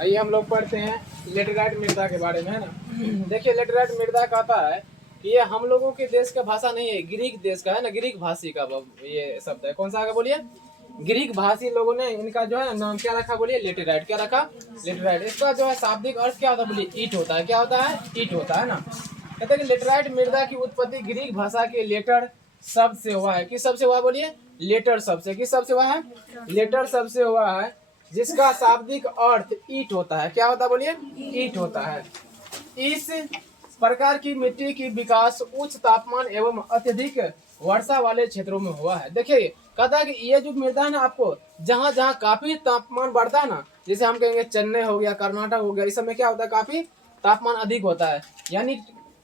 आइए हम लोग पढ़ते हैं लेटेराइट मृदा के बारे में, है ना। देखिए लेटेराइट मृदा कहता है कि ये हम लोगों के देश का भाषा नहीं है, ग्रीक देश का है ना, ग्रीक भाषी का ये शब्द है। कौन सा है बोलिए? ग्रीक भाषी लोगों ने इनका जो है नाम क्या रखा बोलिए? लेटेराइट। क्या रखा? लेटेराइट। इसका जो है शाब्दिक अर्थ क्या होता है बोलिए? ईट होता है। क्या होता है? ईट होता है ना। कहते हैं कि लेटेराइट मृदा की उत्पत्ति ग्रीक भाषा के लेटर शब्द से हुआ है। किस शब्द से हुआ है बोलिए? लेटर शब्द से। किस शब्द से हुआ है? लेटर शब्द से हुआ है, जिसका शाब्दिक अर्थ ईट होता है। क्या होता है बोलिए? ईट होता है। इस प्रकार की मिट्टी की विकास उच्च तापमान एवं अत्यधिक वर्षा वाले क्षेत्रों में हुआ है। देखिए कहता है कि ये जो मृदा है ना, आपको जहाँ जहाँ काफी तापमान बढ़ता है ना, जैसे हम कहेंगे चेन्नई हो गया, कर्नाटक हो गया, इस समय क्या होता है? काफी तापमान अधिक होता है, यानी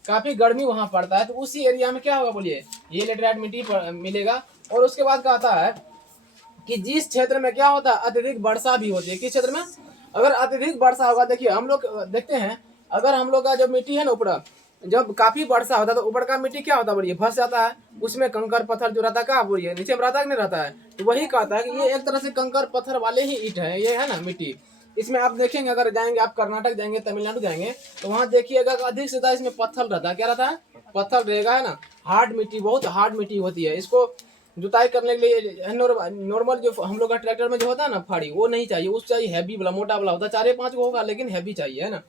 काफी गर्मी वहां पड़ता है, तो उसी एरिया में क्या होगा बोलिए? ये लेटेराइट मिट्टी मिलेगा। और उसके बाद कहता है कि जिस क्षेत्र में क्या होता है? अत्यधिक वर्षा भी होती है। किस क्षेत्र में? अगर अत्यधिक वर्षा होगा, देखिए हम लोग देखते हैं, अगर हम लोग का जो मिट्टी है ना ऊपर, जब काफी वर्षा होता है तो ऊपर का मिट्टी क्या होता है बोलिए? फंस जाता है। उसमें कंकर पत्थर जो रहता है, क्या बोलिए? नीचे में रहता है कि नहीं रहता है? तो वही कहता है कि ये एक तरह से कंकर पत्थर वाले ही ईंट है, ये है ना मिट्टी। इसमें आप देखेंगे, अगर जाएंगे आप कर्नाटक जाएंगे, तमिलनाडु जाएंगे, तो वहाँ देखिएगा अधिक से ज्यादा इसमें पत्थर रहता है। क्या रहता है? पत्थर रहेगा, है ना। हार्ड मिट्टी, बहुत हार्ड मिट्टी होती है। इसको जुताई करने के लिए नॉर्मल जो हम लोग का ट्रैक्टर में जो होता है ना फाड़ी, वो नहीं चाहिए, उस चाहिए हैवी वाला, मोटा वाला होता है, 4-5 को होगा लेकिन हैवी चाहिए, है ना।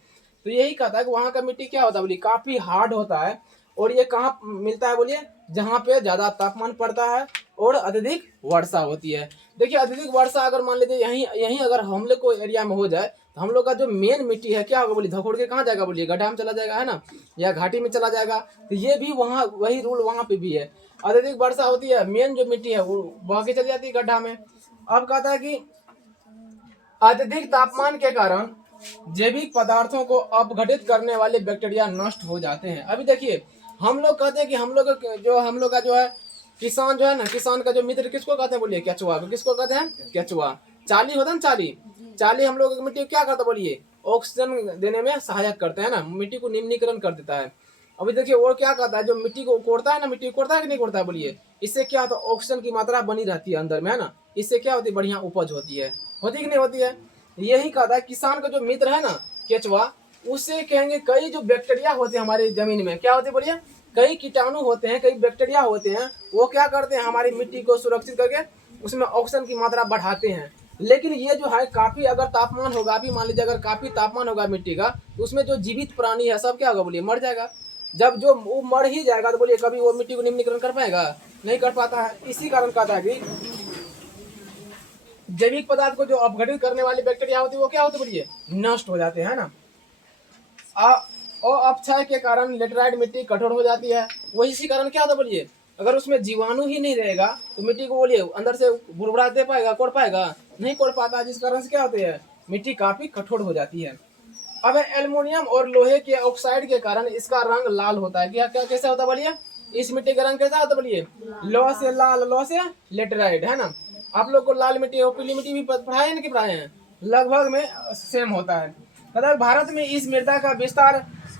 तो यही कहता है कि वहाँ का मिट्टी क्या होता है बोलिए? काफी हार्ड होता है। और ये कहाँ मिलता है बोलिए? जहाँ पे ज्यादा तापमान पड़ता है और अत्यधिक वर्षा होती है। देखिए अत्यधिक वर्षा अगर मान लीजिए यहीं यहीं अगर हम लोग को एरिया में हो जाए, तो हम लोग का जो मेन मिट्टी है क्या होगा बोलिए? धकोड़ के कहाँ जाएगा बोलिए? गड्ढा में चला जाएगा, है ना, या घाटी में चला जाएगा। तो ये भी वहाँ वही रूल वहाँ पे भी है। अत्यधिक वर्षा होती है, मेन जो मिट्टी है वो बह के चली जाती है गड्ढा में। अब कहता है कि अत्यधिक तापमान के कारण जैविक पदार्थों को अपघटित करने वाले बैक्टीरिया नष्ट हो जाते हैं। अभी देखिए हम लोग कहते हैं कि हम लोग का जो है किसान जो है ना, किसान का जो मित्र किसको कहते हैं बोलिए? केचुआ। किसको कहते हैं? केचुआ। चाली होता है ना, चाली। चाली हम लोग मिट्टी को क्या करता है बोलिए? ऑक्सीजन देने में सहायक करते हैं ना, मिट्टी को निम्नीकरण कर देता है। अभी देखिए वो क्या कहता है, जो मिट्टी को कोड़ता है ना, मिट्टी को कोड़ता है कि नहीं कोड़ता है बोलिए? इससे क्या होता है? ऑक्सीजन की मात्रा बनी रहती है अंदर में, है ना। इससे क्या होती है? बढ़िया उपज होती है। होती कि नहीं होती है? यही कहता है किसान का जो मित्र है ना केचुआ, उससे कहेंगे कई जो बैक्टीरिया होते हैं हमारी जमीन में, क्या होते हैं बोलिए? कई कीटाणु होते हैं, कई बैक्टीरिया होते हैं, वो क्या करते हैं? हमारी मिट्टी को सुरक्षित करके उसमें ऑक्सीजन की मात्रा बढ़ाते हैं। लेकिन ये जो है काफी अगर तापमान होगा, अभी मान लीजिए अगर काफी तापमान होगा मिट्टी का, तो उसमें जो जीवित प्राणी है सब क्या होगा बोलिए? मर जाएगा। जब जो वो मर ही जाएगा तो बोलिए कभी वो मिट्टी को निम्नीकरण कर पाएगा? नहीं कर पाता है। इसी कारण कहता है कि जैविक पदार्थ को जो अपघटित करने वाली बैक्टीरिया होती है वो क्या होती है बोलिए? नष्ट हो जाते हैं, है ना। और अपक्षय के कारण लेटेराइट मिट्टी कठोर हो जाती है। वही इसी कारण क्या होता है बोलिए? अगर उसमें जीवाणु ही नहीं रहेगा तो मिट्टी को बोलिए अंदर से भुरभुरा दे पाएगा? कोड़ पाएगा? नहीं कोड़ पाता, जिस कारण से क्या होती है? मिट्टी काफी कठोर हो जाती है। अब एल्युमिनियम और लोहे के ऑक्साइड के कारण इसका रंग लाल होता है। क्या क्या कैसा होता है बोलिए? इस मिट्टी का रंग कैसा होता है बोलिए? लोह से लाल, लोह से लेटेराइट, है ना। आप लोग को लाल मिट्टी और पीली मिट्टी भी पढ़ाए हैं कि पढ़ाए हैं? लगभग में सेम होता है। मतलब भारत में इस मृदा का विस्तार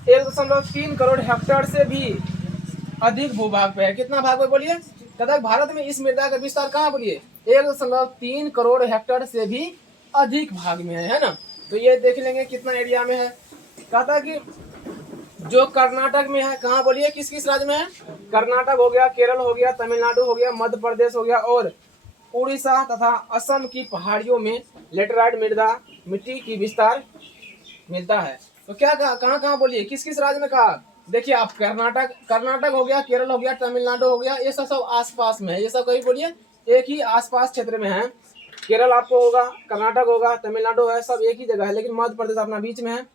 1.3 करोड़ हेक्टेयर से भी अधिक भूभाग पे है। कितना भाग पे बोलिए? कहता भारत में इस मृदा का विस्तार कहाँ बोलिए? 1.3 करोड़ हेक्टेयर से भी अधिक भाग में है ना। तो ये देख लेंगे कितना एरिया में है। कहता कि जो कर्नाटक में है, कहाँ बोलिए? किस किस राज्य में है? कर्नाटक हो गया, केरल हो गया, तमिलनाडु हो गया, मध्य प्रदेश हो गया और उड़ीसा तथा असम की पहाड़ियों में लेटेराइट मृदा मिट्टी की विस्तार मिलता है। तो क्या कहा? कहाँ कहाँ बोलिए? किस किस राज्य में कहा? देखिए आप कर्नाटक हो गया, केरल हो गया, तमिलनाडु हो गया, ये सब आसपास में है। ये सब कहीं बोलिए एक ही आसपास क्षेत्र में है। केरल आपको होगा, कर्नाटक होगा, तमिलनाडु है, सब एक ही जगह है, लेकिन मध्य प्रदेश अपना बीच में है।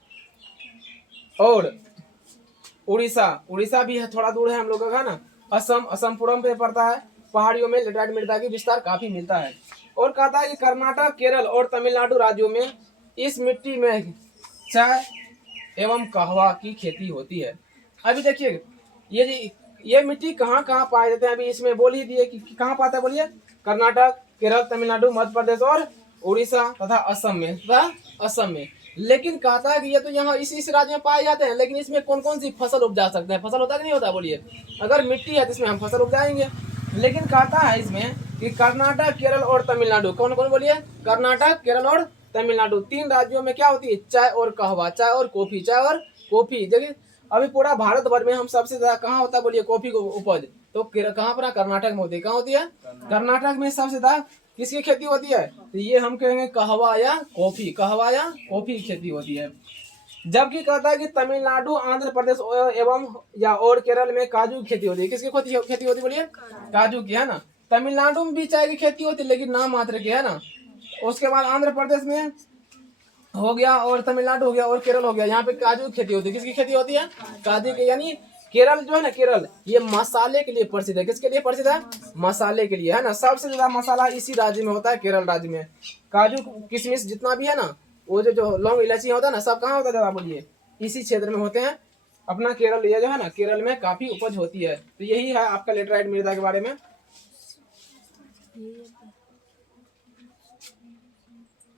और उड़ीसा भी है, थोड़ा दूर है हम लोगों का ना। असम पूरब पे पड़ता है। पहाड़ियों में लेटेराइट मृदा की विस्तार काफी मिलता है। और कहता है कि कर्नाटक, केरल और तमिलनाडु राज्यों में इस मिट्टी में चाय एवं कहवा की खेती होती है। अभी देखिए ये मिट्टी कहाँ कहाँ पाए जाते हैं, अभी इसमें बोल ही दिए कि कहाँ पाता है बोलिए? कर्नाटक, केरल, तमिलनाडु, मध्य प्रदेश और उड़ीसा तथा असम में। लेकिन कहता है कि ये तो यहाँ इस राज्य में पाए जाते हैं, लेकिन इसमें कौन कौन सी फसल उपजा सकते हैं? फसल होता कि नहीं होता बोलिए? अगर मिट्टी है तो इसमें हम फसल उपजाएंगे। लेकिन कहता है इसमें कि कर्नाटक, केरल और तमिलनाडु, कौन कौन बोलिए? कर्नाटक, केरल और तमिलनाडु। 3 राज्यों में क्या होती है? चाय और कहवा, चाय और कॉफी, चाय और कॉफी। देखिए अभी पूरा भारत भर में हम सबसे ज्यादा कहाँ होता है बोलिए कॉफी को उपज? तो कहाँ पर? कर्नाटक में होती है। कहाँ होती है? कर्नाटक में सबसे ज्यादा किसकी खेती होती है? तो ये हम कहेंगे कहवा या कॉफी, कहवा या कॉफी की खेती होती है। जबकि कहता है कि तमिलनाडु, आंध्र प्रदेश एवं या और केरल में काजू की खेती होती है। किसकी खेती होती है बोलिए? काजू की, है ना। तमिलनाडु में भी चाय की खेती होती है लेकिन नाम मात्र की, है ना। उसके बाद आंध्र प्रदेश में हो गया और तमिलनाडु हो गया और केरल हो गया, यहाँ पे काजू की खेती होती है। किसकी खेती होती है? काजू की। यानी केरल जो है ना, केरल ये मसाले के लिए प्रसिद्ध है। किसके लिए प्रसिद्ध है? मसाले के लिए, है ना। सबसे ज्यादा मसाला इसी राज्य में होता है, केरल राज्य में। काजू किशमिश जितना भी है ना, वो जो लौंग इलायची होता है ना, सब कहाँ होता है ज्यादा बोलिए? इसी क्षेत्र में होते हैं। अपना केरल ये जो है ना, केरल में काफी उपज होती है। तो यही है आपका लेटराइट मृदा के बारे में।